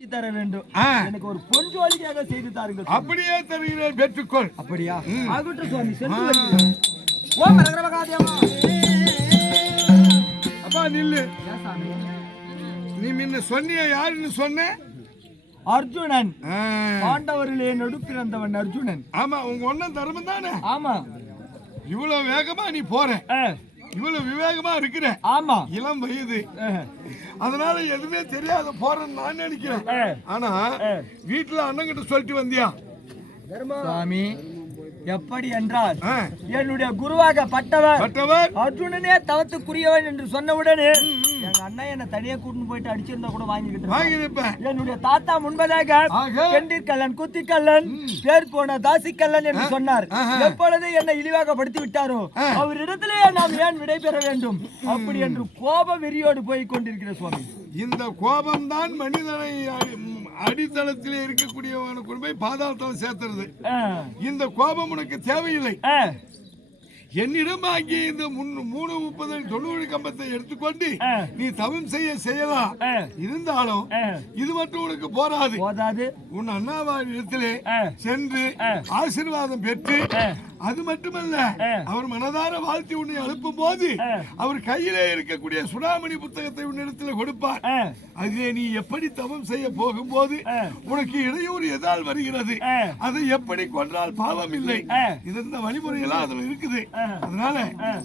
தர வேண்டும். ஆ, எனக்கு ஒரு பொன் ஜோலிக்காக செய்து தாருங்கள். அப்படியே தருகிறேன் பெற்றுக்கொள் அப்படியா. ஆகட்டும் சுவாமி மகாதேவா அப்பா நில்லு? நீ முன்ன சொன்னிய யாருன்னு சொன்ன? அர்ஜுனன். பாண்டவரிலே நடுப்பிறந்தவன் அர்ஜுனன். ஆமா உங்க ஒன்னும் தர்மம் தானே? ஆமா. இவ்வளவு வேகமா நீ போற. இவ்வளவு விவேகமா இருக்கிற ஆமா. இளம் வயது. அதனால எதுவுமே தெரியாத போறேன்னு நான் நினைக்கிறேன். ஆனா. வீட்டுல அண்ணன் கிட்ட சொல்லிட்டு வந்தியா? சுவாமி எப்படி என்றால் என்னுடைய குருவாக பட்டவர் மற்றவர் அர்ஜுனனே தவத்துக்குரியவன் என்று சொன்னவுடனே எங்க அண்ணன் என்ன தனியா கூட்டிட்டு போயிட்டு அடிச்சிருந்தா கூட வாங்கிக்கிட்டு என்னுடைய தாத்தா முன்பதாக. கெண்டிற்கல்லன் குத்திக்கல்லன் பேர் போன தாசிக்கல்லன் என்று சொன்னார். எப்பொழுது என்னை இழிவாகப்படுத்தி விட்டாரோ ஆ. அவரிடத்திலே நாம் ஏன் விடை பெற வேண்டும் அப்படி என்று கோப வெறியோடு போய் கொண்டிருக்கிற சுவாமி இந்த கோபம்தான் மனிதனை அடித்தளத்திலே இருக்கக்கூடியவனை கொண்டு போய் பாதாளத்தில் சேர்த்துறது. இந்த கோபம் உனக்கு தேவையில்லை. என்னிடம் ஆகிய இந்த மூணு முப்பது தொண்ணூறு கம்பத்தை எடுத்துக்கொண்டு. நீ தவம் செய்ய செய்யலாம். இருந்தாலும். இது மட்டும் உனக்கு போராது உன் அண்ணாவாரி இடத்திலே. சென்று. ஆசீர்வாதம் பெற்று. அது மட்டுமல்ல. அவர் மனதார வாழ்த்தி உன்னை அனுப்பும் போது. அவர் கையிலே இருக்கக்கூடிய சுடாமணி புத்தகத்தை உன்னிடத்துல கொடுப்பார். அதிலே நீ எப்படி தவம் செய்ய போகும்போது ஆ. உனக்கு இடையூறு எதால் வருகிறது. அதை எப்படி கொன்றால் பாவம் இல்லை இந்த வழிமுறையெல்லாம் அதுல இருக்குது. அதனால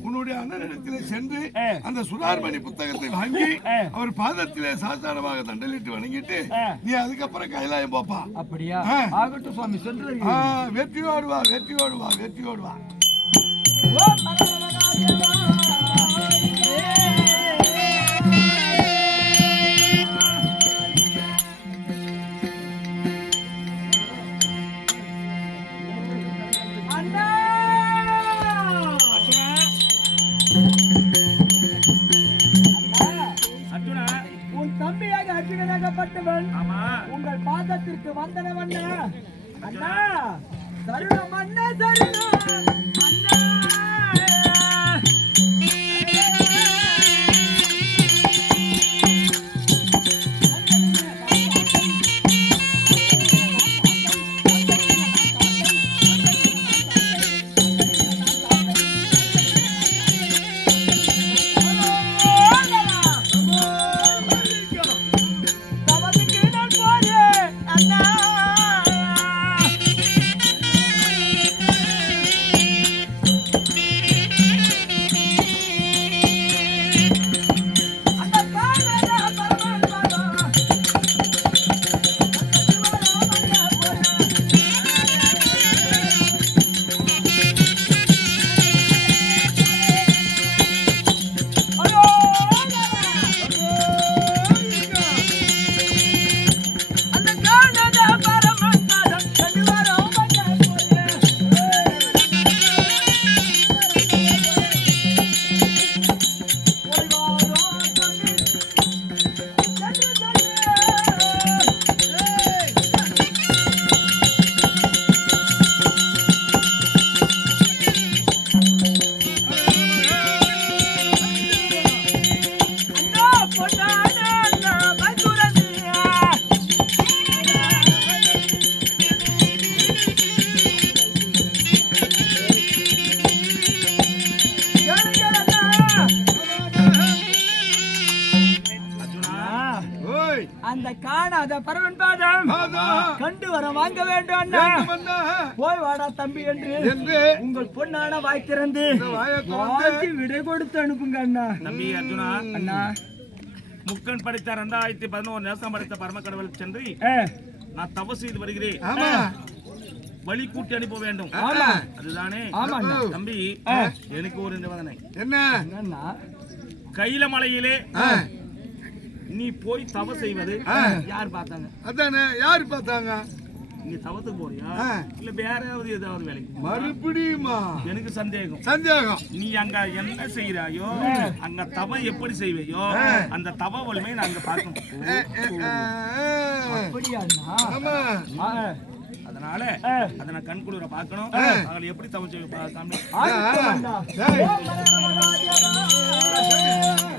உன்னுடைய அண்ணனிடத்திலே சென்று. அந்த சுடார்மணி புத்தகத்தை வாங்கி. அவர் பாதத்திலே சாதாரணமாக தண்டலிட்டு வணங்கிட்டு. நீ அதுக்கப்புறம் கைலாயம் போப்பா அப்படியா. ஆகட்டும் சுவாமி சென்று ஆ, வருகிறேன். வெற்றியோடு வா வெற்றியோடு வா வெற்றியோடு வாங்க வேண்டும் அண்ணா? போய் வாடா தம்பி என்று என்று உங்கள் பொண்ணான வாய் திறந்து இந்த வாயை திறந்து. வாய்க்கு விடை கொடுத்து அனுப்புங்க அண்ணா. தம்பி அர்ஜுனா அண்ணா. முக்கன் படித்த ரெண்டாயிரத்தி பதினோரு நேசம் படித்த பரமக்கடவுள் சென்று நான் தவறு செய்து வருகிறேன். ஆமா. வழி கூட்டி அனுப்ப வேண்டும். ஆமா. அதுதானே? தம்பி எனக்கு ஒரு நிபந்தனை. என்ன? கையில மலையிலே நீ போய் தவ செய்வது. யார் பார்த்தாங்க? அதானே யாரு பார்த்தாங்க? நீ தவத்துக்கு போறியா. இல்ல வேற ஏதாவது ஏதாவது வேலைக்கு மறுபடியுமா? எனக்கு சந்தேகம். சந்தேகம். நீ அங்க என்ன செய்யறாயோ அங்க தவ எப்படி செய்வையோ அந்த தவ வலிமை நான் அங்க பார்க்கணும். அதனால. அதை நான் கண்குளிர பார்க்கணும். அவங்களை எப்படி தவ செய்ய காமி ஆகட்டும் அண்ணா. டேய். ஓம் மரகத மகாதேவா.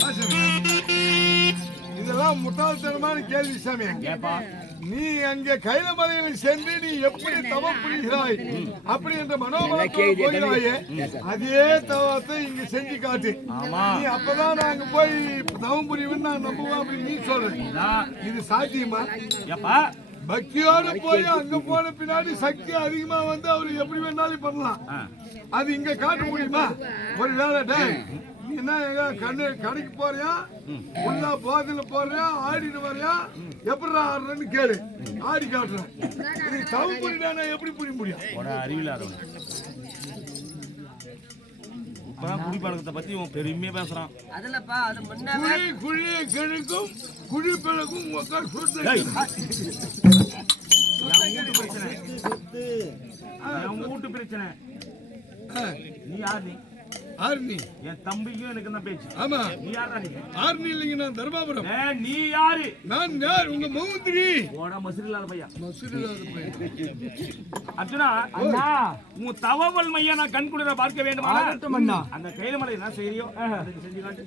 வாசம். இதெல்லாம் முட்டாள்தனமான கேள்வி சாமி. ஏப்பா. நீ அங்கே கைலமலையில் சென்று நீ எப்படி தவம் புரிகிறாய்? அப்படி என்ற மனோபலத்தோடு போகிறாயே அதே தவத்தை இங்க செஞ்சு காட்டு. நீ அப்பதான் நாங்க போய் தவம் புரியுவேன்னு நான் நம்புவோம் அப்படி நீ சொல்ற. இது சாத்தியமா? ஏப்பா? பக்தியோட போய் அங்க போன பின்னாடி சக்தி அதிகமா வந்து அவரு எப்படி வேணாலும் பண்ணலாம். அது இங்க காட்ட முடியுமா? ஒரு வேலை நீ என்ன எங்க கண்ணு கடைக்கு போறியா? உள்ள போதில போறியா? ஆடிட்டு வரியா? எப்படி ஆடுறேன்னு கேளு. ஆடி காட்டுறேன். நீ தவு புரியானா எப்படி புரிய முடியும்? அறிவில்லாதவன். இப்பதான் குடிப்பழக்கத்தை பத்தி இவன் பெருமையா பேசுறான். அதுலப்பா அது முன்ன குழி குழி கிழக்கும் குழி பிழக்கும் உட்கார் பிரச்சனை. பிரச்சனை. நீ யார் நீ? ஆர்னி என் தம்பிக்கும் எனக்கு என்ன பேச்சு ஆமா நீ யாரா நீ ஆர்னி இல்லைங்க நான் தர்மாபுரம் நீ யாரு நான் யார் உங்க மௌந்திரி போடா மசுரி இல்லாத பையா மசூரிலாத பையன் அர்ஜுனா அண்ணா உன் தவவல் மைய நான் கண் குளிர பார்க்க வேண்டுமா ஆகட்டும் அண்ணா. அந்த கைலமலை என்ன செய்யறியோ அதுக்கு செஞ்சு காட்டு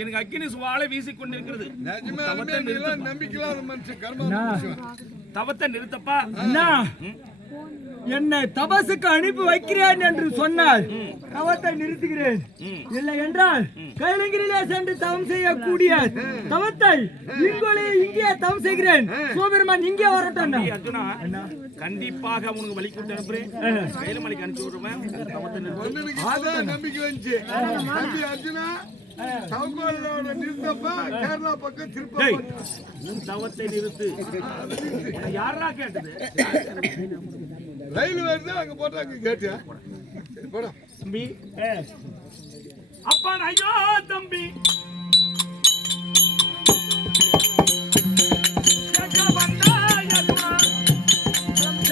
எனக்கு அக்கினி சுவாலை வீசிக் கொண்டிருக்கிறது. தவத்தை நிறுத்தப்பா. என்னை தபசுக்கு அனுப்பி வைக்கிறேன் என்று சொன்னால் தவத்தை நிறுத்துகிறேன். இல்லை என்றால் கைலங்கிரிலே சென்று தவம் செய்யக்கூடிய தவத்தை இங்கோலே இங்கே தவம் செய்கிறேன். சிவபெருமான் இங்கே வரட்டும் கண்டிப்பாக உனக்கு வழி கூட்டு அனுப்புறேன். கைலமலைக்கு அனுப்பிச்சு விடுவேன் தவத்தை நம்பிக்கை வந்துச்சு அர்ஜுனா சவுகோலோட நிறுத்தப்ப கேரளா பக்கம் திருப்ப உன் தவத்தை நிறுத்து. யாரா கேட்டது? ரயில் வருது அங்க போட்டாங்க கேட்டியா? போடா. தம்பி அப்பா ஐயோ தம்பி?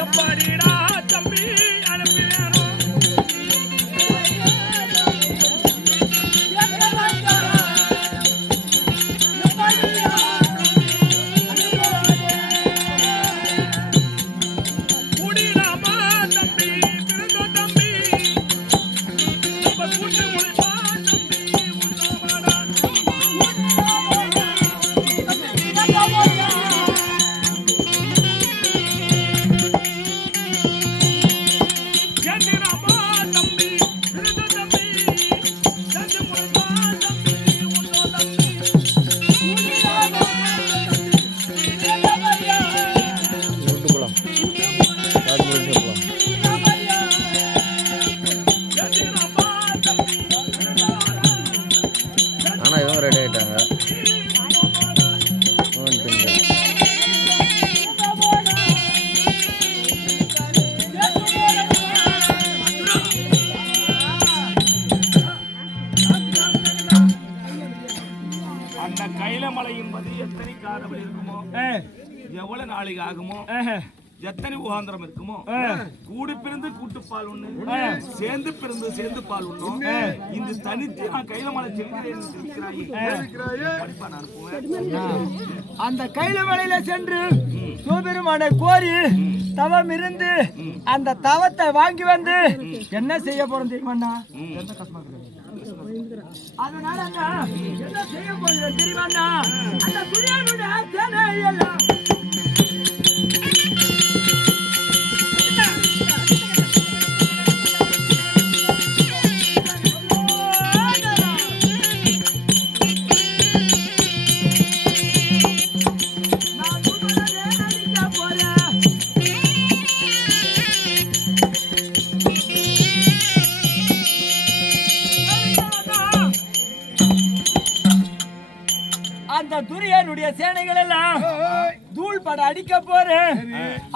எப்படிடா தம்பி. எவ்வளவு நாளைக்கு ஆகுமோ? எத்தனை உகாந்திரம் இருக்குமோ? கூடி பிறந்து கூட்டு பால் ஒண்ணு சேர்ந்து பிறந்து சேர்ந்து பால் ஒண்ணும் இந்த தனித்து நான் நான் அனுப்புவேன்? அந்த கைல வேலையில சென்று சிவபெருமானை கோரி தவம் இருந்து அந்த தவத்தை வாங்கி வந்து என்ன செய்ய போறோம் தெரியுமாண்ணா? அதனால என்ன செய்ய போறோம் தெரியுமாண்ணா? அந்த துரியனுடைய தேனை எல்லாம் அந்த அடிக்க போறேன்.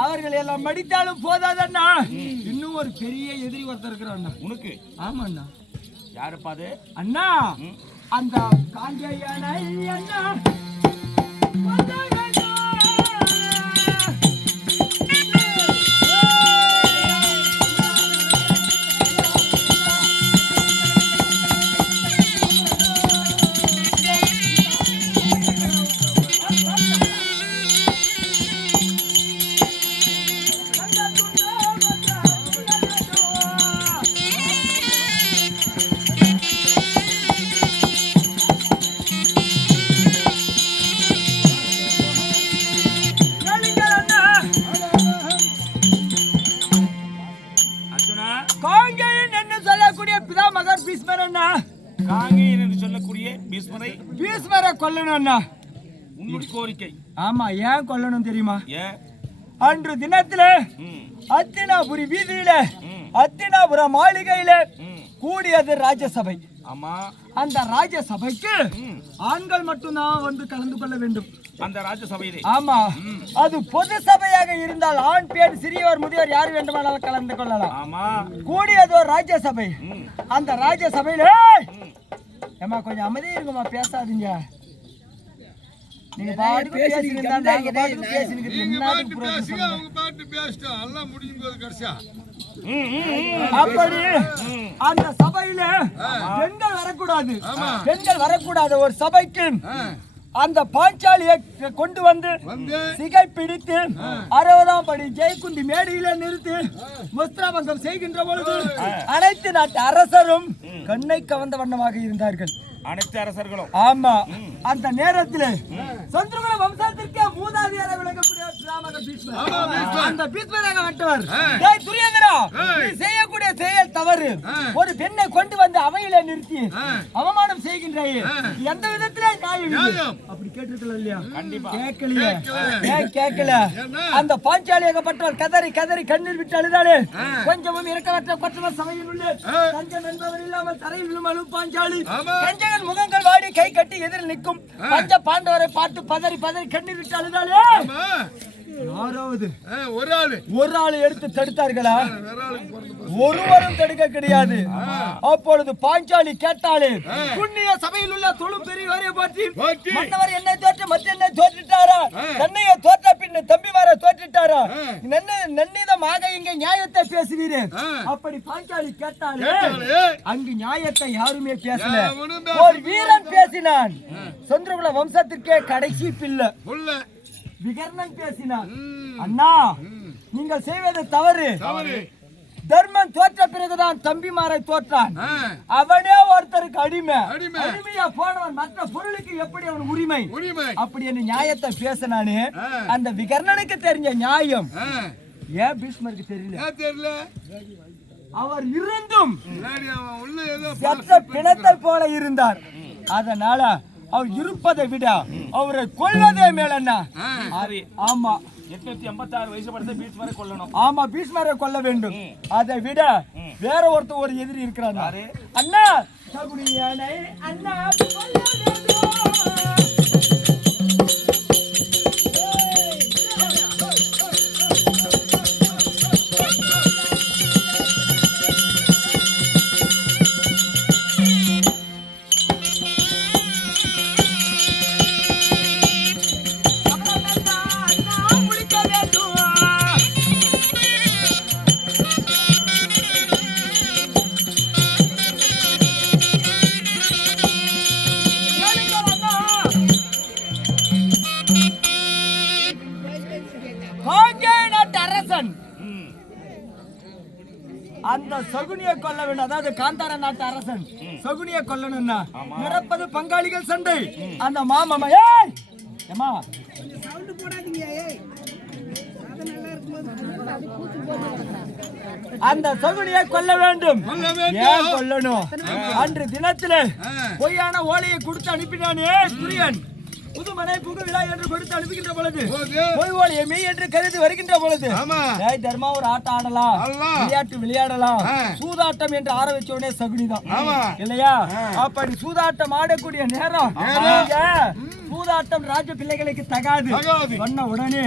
அவர்கள் எல்லாம் மடித்தாலும் போதாதண்ணா. இன்னும் ஒரு பெரிய எதிரி ஒருத்தர் இருக்கிறான் உனக்கு? ஆமாண்ணா. யாருப்பா அது? அண்ணா அந்த காஞ்சையனை அண்ணா. அண்ணா. உன்னுடைய கோரிக்கை. ஆமா ஏன் கொல்லணும் தெரியுமா? ஏன்? அன்று தினத்துல அத்தினாபுரி வீதியில அத்தினாபுர மாளிகையில. கூடியது ராஜ்யசபை. ஆமா. அந்த ராஜ்யசபைக்கு. ஆண்கள் மட்டும்தான் வந்து கலந்து கொள்ள வேண்டும். அந்த ராஜ்யசபையிலே. ஆமா. அது பொது சபையாக இருந்தால் ஆண் பெண் சிறியவர் முதியவர் யார் வேண்டுமானாலும் கலந்து கொள்ளலாம். ஆமா. கூடியது ஒரு ராஜ்யசபை அந்த ராஜ்யசபையில. ஏமா கொஞ்சம் அமைதியா இருங்கம்மா பேசாதீங்க நீங்க பாட்டுக்கு பேசிட்டு இருந்தா நாங்க பாட்டுக்கு பேசிட்டு நீங்க பாட்டு பேசுங்க சொல்லுங்க? அவங்க பாட்டு பேசிட்டோம் எல்லாம் போது கடைசியா. அப்படி அந்த சபையில பெண்கள் வரக்கூடாது. பெண்கள் வரக்கூடாது ஒரு சபைக்கு அந்த பாஞ்சாலியை கொண்டு வந்து சிகை பிடித்து அறுபதாம் படி ஜெயக்குண்டி மேடையில நிறுத்தி முஸ்திராபங்கம் செய்கின்ற பொழுது அனைத்து நாட்டு அரசரும் கண்ணை கவர்ந்த வண்ணமாக இருந்தார்கள். அனைத்து அரசர்களும். ஆமா. அந்த நேரத்தில் சந்திரகுல வம்சத்திற்கே மூதாதியாரை விளங்கக்கூடிய பிராமண பீஷ்மர் அந்த பீஷ்மராக வட்டவர் டேய் துரியேந்திரா நீ செய்யக்கூடிய செயல் தவறு. ஒரு பெண்ணை கொண்டு வந்து அவையில நிறுத்தி அவமானம் செய்கின்றாயே. எந்த விதத்திலே நியாயம். அப்படி கேட்டிருக்கல இல்லையா? கண்டிப்பா. கேட்கலையே. ஏன் கேட்கல? அந்த பாஞ்சாலியாகப்பட்டவர் கதறி கதறி கண்ணீர் விட்டு அழுதாளே. கொஞ்சமும் இறக்கமற்ற கொற்றவர் சபையில் உள்ள தஞ்சம் என்பவர் இல்லாமல் தரையில் விழும் அழு பாஞ்சாலி. கஞ்சகன் முகங்கள் வாடி கை கட்டி எதிரில் நிற்கும். பஞ்ச பாண்டவரை பார்த்து பதறி பதறி கண்ணீர் விட்டு அழுதாளே ஆமா. யாராவது ஒரு ஆளு. ஒரு ஆள் எடுத்து தடுத்தார்களா? ஒருவரும் தடுக்க கிடையாது. அப்பொழுது பாஞ்சாலி கேட்டாளே புண்ணிய சபையில் உள்ள தொழு பெரியவரை பற்றி போற்றி. மன்னவர் என்னை தோற்று மற்ற என்னை தோற்றிட்டாரா தன்னைய தோற்ற பின் தம்பிமார தோற்றிட்டாரா? நன்ன நன்னிதமாக இங்க நியாயத்தை பேசுவீரே அப்படி பாஞ்சாலி கேட்டாளே. அங்கு நியாயத்தை யாருமே பேசல. ஒரு வீரன் பேசினான். சந்திரகுல வம்சத்திற்கே கடைசி புள்ள. விகர்ணன் பேசினான் ம். அண்ணா நீங்கள் செய்வது தவறு. தவறு. தர்மன் தோற்ற பிறகுதான் தம்பிமாரை தோற்றான். அவனே ஒருத்தருக்கு அடிமை. அடிமை. அடிமையா போனவன் மற்ற பொருளுக்கு எப்படி அவன் உரிமை? அப்படி என்ன நியாயத்தை பேசினானே. அந்த விகர்ணனுக்கு தெரிஞ்ச நியாயம். ஏன் பீஷ்மருக்கு தெரியல? தெரியல? அவர் இருந்தும் பிணத்தை போல இருந்தார். அதனால அவர் இருப்பதை விட அவரை கொல்வதே மேலண்ணா ஆமா. எட்நூத்தி எண்பத்தி ஆறு வயசு படுத்த பீஷ்மரை கொல்லணும். ஆமா பீஷ்மரை கொல்ல வேண்டும். அதை விட வேற ஒருத்தர் ஒரு எதிரி இருக்கிறார்? அண்ணா! சகுனியானை அண்ணா கொல்ல வேண்டும். அண்ணா, சகுனியை கொல்ல வேண்டும் அதாவது காந்தார நாட்டு அரசன். சகுனியை கொல்லணும்னா நடப்பது பங்காளிகள் சண்டை. அந்த மாமாமா ஏய்! ஏமா அந்த சகுனியை கொல்ல வேண்டும். கொல்ல வேண்டும். ஏன் கொல்லணும்? அன்று தினத்திலே பொய்யான ஓலையை கொடுத்து அனுப்பினானே துரியன் புதுமனை புகு விழா என்று கொடுத்து அனுப்புகின்ற பொழுது போது. பொய் ஓலையை மெய் என்று கருதி வருகின்ற பொழுது தர்மா ஒரு ஆட்டம் ஆடலாம். விளையாட்டு விளையாடலாம். சூதாட்டம் என்று ஆரம்பிச்ச உடனே சகுனிதான். இல்லையா? அப்படி சூதாட்டம் ஆடக்கூடிய நேரம் சூதாட்டம் ராஜ பிள்ளைகளுக்கு தகாது. சொன்ன உடனே.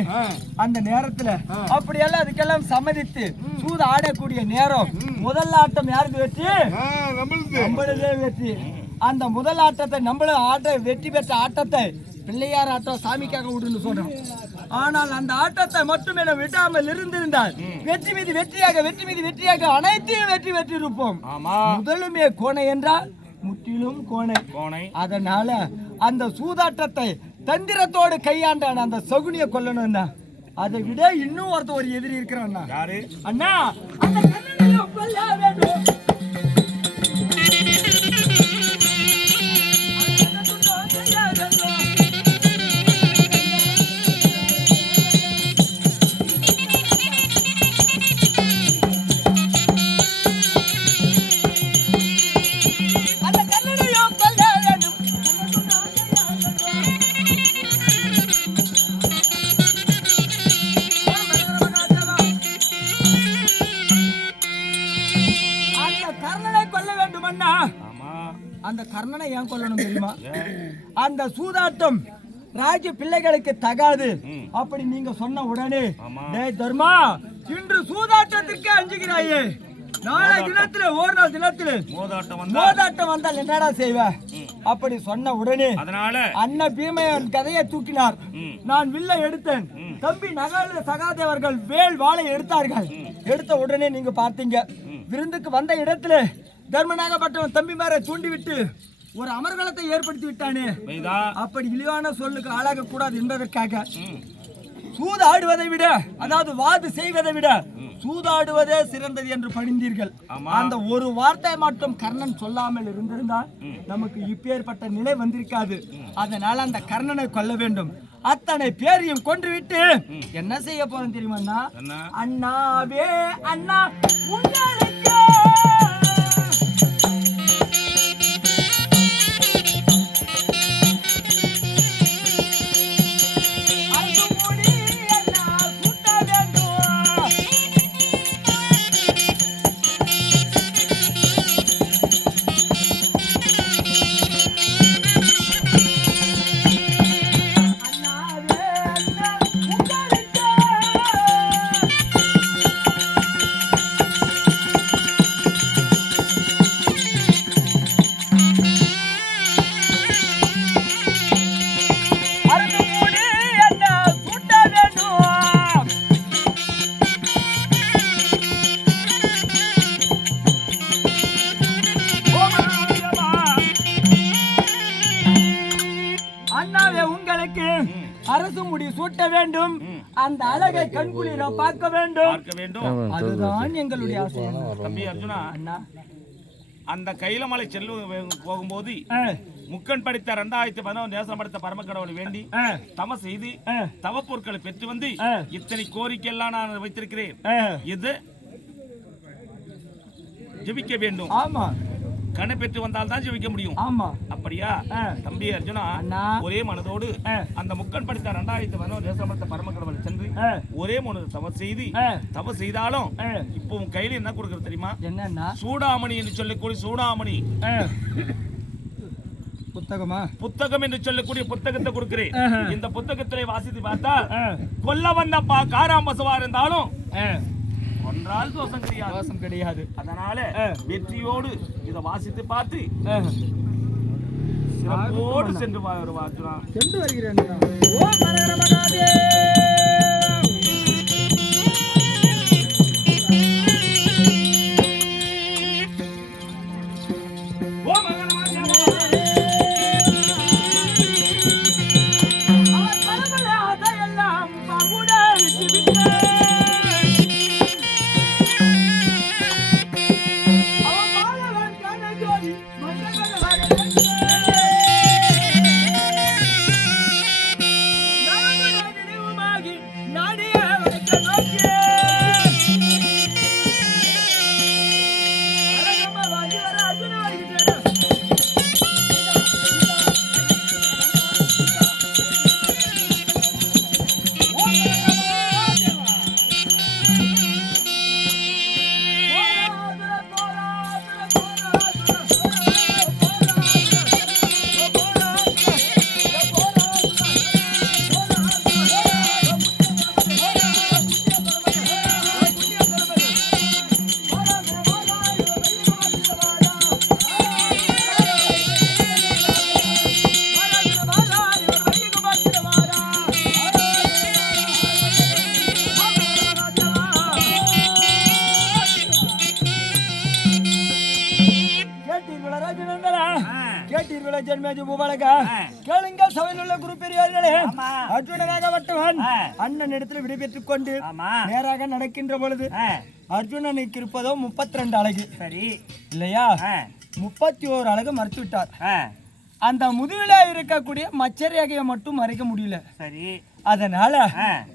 அந்த நேரத்துல அப்படியெல்லாம் அதுக்கெல்லாம் சம்மதித்து சூது ஆடக்கூடிய நேரம் முதல் ஆட்டம் யாருக்கு வெற்றி? நம்மளதே. வெற்றி. அந்த முதல் ஆட்டத்தை நம்மள ஆட்ட வெற்றி பெற்ற ஆட்டத்தை பிள்ளையார் ஆட்டம் சாமிக்காக விடுன்னு சொல்றோம் ஆனால் அந்த ஆட்டத்தை மட்டும் என விடாமல் இருந்திருந்தால் வெற்றி மீது வெற்றியாக வெற்றி மீது வெற்றியாக அனைத்தையும் வெற்றி வெற்றி இருப்போம் முதலுமே கோணை என்றால் முற்றிலும் கோணை. கோணை. அதனால அந்த சூதாட்டத்தை தந்திரத்தோடு கையாண்டான அந்த சகுனிய கொல்லணும் தான் அதை விட இன்னும் ஒருத்தர் ஒரு எதிரி இருக்கிறான் அண்ணா. வேண்டும் அந்த அந்த சூதாட்டம் ராஜ பிள்ளைகளுக்கு தகாது. அப்படி நீங்க சொன்ன உடனே. டேய் தர்மா இன்று சூதாட்டத்திற்கு அஞ்சுகிறாயே. நாளை தினத்துல ஒரு நாள் தினத்துல மோதாட்டம் வந்தா மோதாட்டம் வந்தால் என்னடா செய்வ? அப்படி சொன்ன உடனே அதனால. அண்ணன் பீமையன் கதையை தூக்கினார். நான் வில்லை எடுத்தேன். தம்பி நகால சகாதேவர்கள் வேல் வாளை எடுத்தார்கள். எடுத்த உடனே நீங்க பார்த்தீங்க. விருந்துக்கு வந்த இடத்துல தர்மநாகப்பட்டவன் தம்பி மேல தூண்டி விட்டு ஒரு அமர்கலத்தை ஏற்படுத்தி விட்டானே? அப்படி இழிவான சொல்லுக்கு ஆளாக கூடாது என்பதற்காக. சூதாடுவதை விட அதாவது வாது செய்வதை விட சூதாடுவதே சிறந்தது என்று பணிந்தீர்கள். அந்த ஒரு வார்த்தை மட்டும் கர்ணன் சொல்லாமல் இருந்திருந்தால் நமக்கு இப்பேற்பட்ட நிலை வந்திருக்காது. அதனால அந்த கர்ணனை கொல்ல வேண்டும். அத்தனை பேரையும் கொன்றுவிட்டு என்ன செய்ய போறோம் தெரியுமா அண்ணாவே அண்ணா உங்களுக்கு! வேண்டும். அந்த அழகை கண்குளிர பார்க்க வேண்டும். பார்க்க வேண்டும். அதுதான் எங்களுடைய ஆசை. தம்பி அர்ஜுனா அண்ணா. அந்த கைலமலை செல்லும் போகும்போது முக்கன் படித்த இரண்டாயிரத்தி பதினொன்று தேசம் படைத்த பரமக்கடவுளை வேண்டி தவ செய்து ஆ, தவ பொருட்களை பெற்று வந்து. இத்தனை கோரிக்கை எல்லாம் நான் வைத்திருக்கிறேன். இது ஜெபிக்க வேண்டும். ஆமா. கணை பெற்று வந்தால் தான் ஜெபிக்க முடியும் ஆமா அப்படியா. தம்பி அர்ஜுனா. ஒரே மனதோடு. அந்த முக்கன் படித்த இரண்டாயிரத்தி பதினொன்று தேசம் படைத்த பரமக்கடவுளை சென்று ஒரே மனது தவ செய்து. தவ செய்தாலும். இப்போ உன் கையில என்ன கொடுக்கறது தெரியுமா என்னன்னா சூடாமணி என்று சொல்லக்கூடிய சூடாமணி. புத்தகமா புத்தகம் என்று சொல்லக்கூடிய புத்தகத்தை கொடுக்கிறேன். இந்த புத்தகத்திலே வாசித்து பார்த்தால் ஆ, கொல்ல வந்த காராம்பசுவா இருந்தாலும் ஆ. கொன்றால் தோஷம் கிடையாது தோஷம் கிடையாது அதனால. வெற்றியோடு இதை வாசித்து பார்த்து. சிறப்போடு சென்று வா- வருவா அர்ஜுனா சென்று வருகிறேன் சகல ஜென்மேஜி பூபாலக? ஆ. கேளுங்க சபையில் உள்ள குரு பெரியார்களே. ஆமா. அர்ஜுனனாகப்பட்டவன் ஆ. அண்ணன் இடத்துல விடைபெற்றுக் கொண்டு நேராக நடக்கின்ற பொழுது அர்ஜுனனுக்கு இருப்பதோ முப்பத்தி ரெண்டு அழகு. சரி. இல்லையா? முப்பத்தி ஓரு அழகு மறுத்து விட்டார் அந்த முதுகுல இருக்கக்கூடிய மச்சரேகையை மட்டும் மறைக்க முடியல. சரி. அதனால.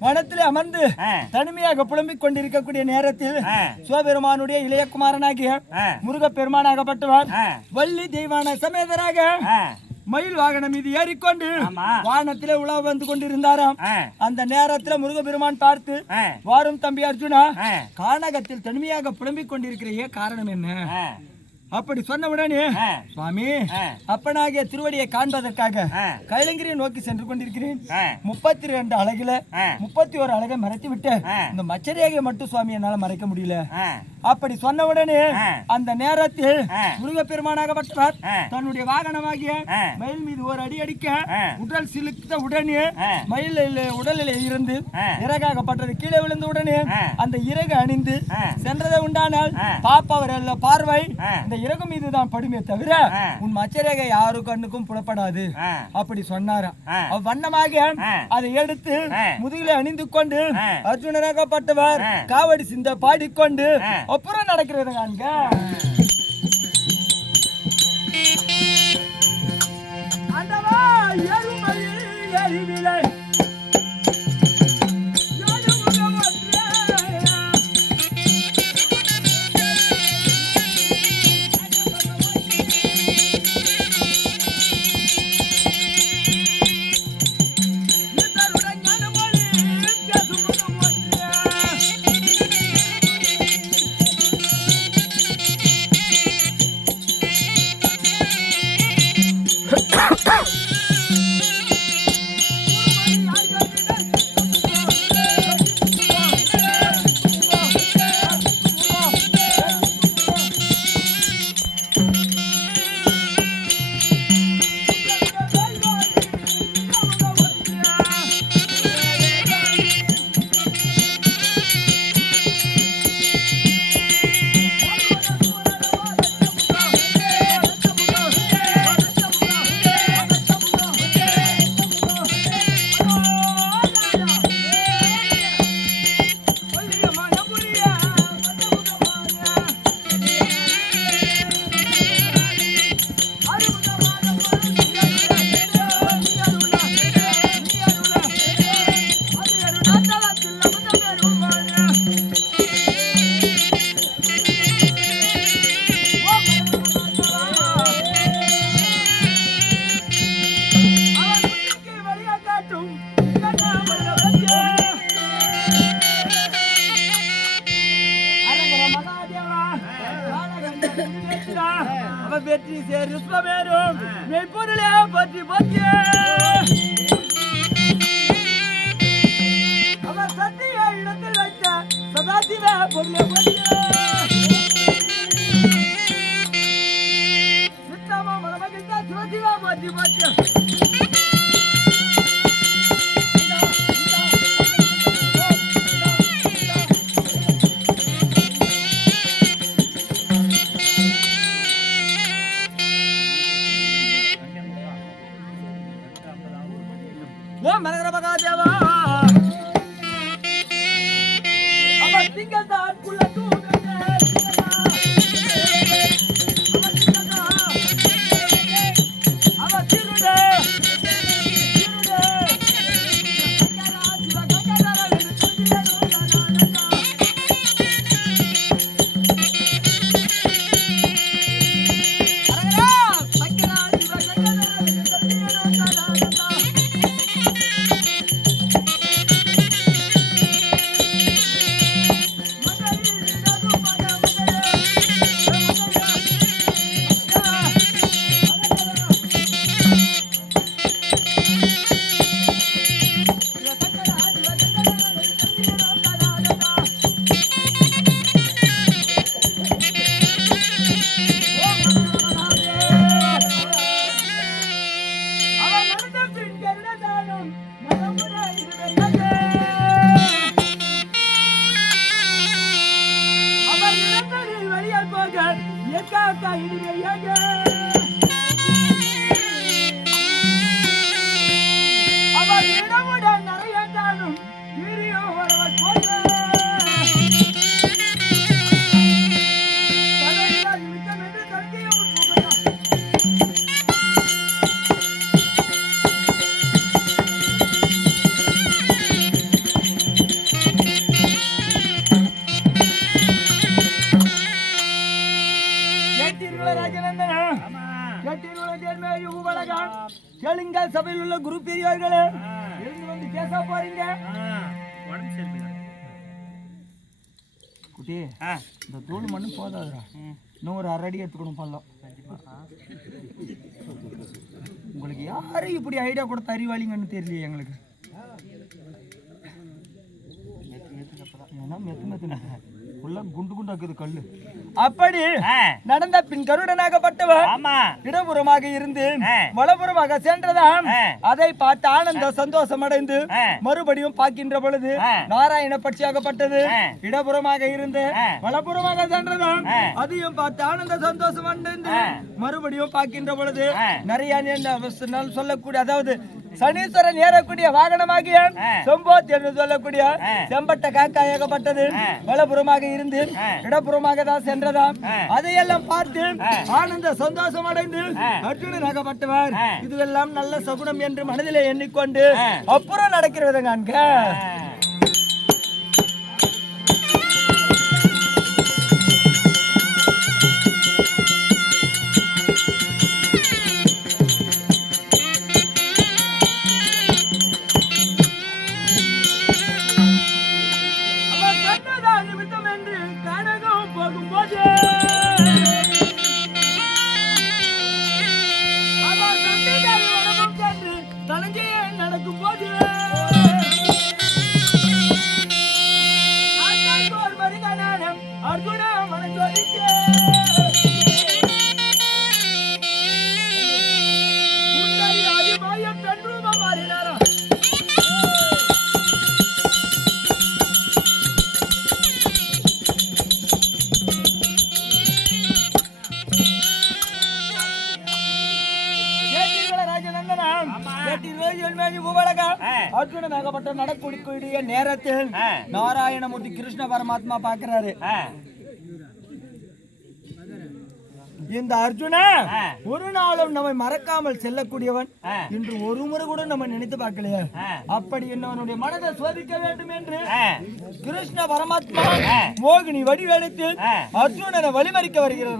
வனத்திலே அமர்ந்து தனிமையாக புலம்பிக் கொண்டிருக்கக்கூடிய நேரத்தில் சிவபெருமானுடைய இளையகுமாரனாகிய ஆ, முருகப்பெருமானாகப்பட்டவர் ஆ, வள்ளி தெய்வான சமேதராக மயில் வாகனம் மீது ஏறிக்கொண்டு. வானத்திலே உலா வந்து கொண்டிருந்தாராம். அந்த நேரத்துல முருகப்பெருமான் பார்த்து வாரும் தம்பி அர்ஜுனா கானகத்தில் தனிமையாக புலம்பிக் கொண்டிருக்கிற காரணம் என்ன? அப்படி சொன்ன உடனே சுவாமி அப்பனாகிய திருவடியை காண்பதற்காக கைலங்கிரியை நோக்கி சென்று கொண்டிருக்கிறேன். முப்பத்தி ரெண்டு அழகுல முப்பத்தி ஒரு அழகை மறைத்து விட்டு. இந்த மச்சரேகையை மட்டும் சுவாமி என்னால மறைக்க முடியல. அப்படி சொன்ன உடனே. அந்த நேரத்தில். முருகப்பெருமானாகப்பட்டவர். தன்னுடைய வாகனமாகிய. மயில் மீது ஒரு அடி அடிக்க. உடல் சிலுத்த உடனே. மயில் உடலில் இருந்து. இறகாகப்பட்டது கீழே விழுந்த உடனே. அந்த இறகு அணிந்து. சென்றதை உண்டானால். பாப்பவர் அல்ல பார்வை. இந்த இறகு மீது தான் படுமே தவிர. உன் மச்சரேகை யாரு கண்ணுக்கும் புலப்படாது அப்படி சொன்னாராம் ஆ. அதை எடுத்து. முதுகில அணிந்து கொண்டு ஆ. காவடி சிந்த பாடிக்கொண்டு. அப்புறம் நடக்கிறது காண்க ஆண்டவா, எருமையில் எரிவிலை. சிவசிவா பற்றி குட்டி. இந்த தூள் மண்ணு போதாதுடா. இன்னும் ஒரு அரை அடி எடுத்துக்கணும் பள்ளம். உங்களுக்கு யாரு இப்படி ஐடியா கொடுத்த அறிவாளிங்கன்னு தெரியலையே எங்களுக்கு. மெத்து மெத்து குண்டு குண்டு இருக்குது கல்லு. அப்படி நடந்த பின் கருடனாகப்பட்டவர் ஆமா. இடப்புறமாக இருந்து வலப்புறமாக சென்றதாம். அதை பார்த்து ஆனந்த சந்தோஷம் அடைந்து மறுபடியும் பார்க்கின்ற பொழுது நாராயண பட்சியாகப்பட்டது. இடப்புறமாக இருந்து வலப்புறமாக சென்றதாம். அதையும் பார்த்து ஆனந்த சந்தோஷம் அடைந்து மறுபடியும் பார்க்கின்ற பொழுது நிறைய சொல்லக்கூடிய அதாவது சனீஸ்வரன் ஏறக்கூடிய வாகனமாகிய செம்போத் என்று சொல்லக்கூடிய செம்பட்ட காக்கா ஏகப்பட்டது. வலப்புறமாக இருந்து இடப்புறமாக தான் சென்றதாம். அதையெல்லாம் பார்த்து ஆனந்த சந்தோஷம் அடைந்து அர்ஜுனன் ஆகப்பட்டவர் இதுவெல்லாம் நல்ல சகுனம் என்று மனதிலே எண்ணிக்கொண்டு அப்புறம் நடக்கிறது காண்க கிருஷ்ண பரமாத்மா பார்க்கிறாரு இந்த அர்ஜுனா ஒரு நாளும் நம்மை மறக்காமல் செல்லக்கூடியவன். இன்று ஒரு முறை கூட நம்ம நினைத்து பார்க்கலையே. அப்படி என்னவனுடைய மனதை சோதிக்க வேண்டும் என்று கிருஷ்ண பரமாத்மா மோகினி வடிவெடுத்து அர்ஜுனனை வழிமறிக்க வருகிறது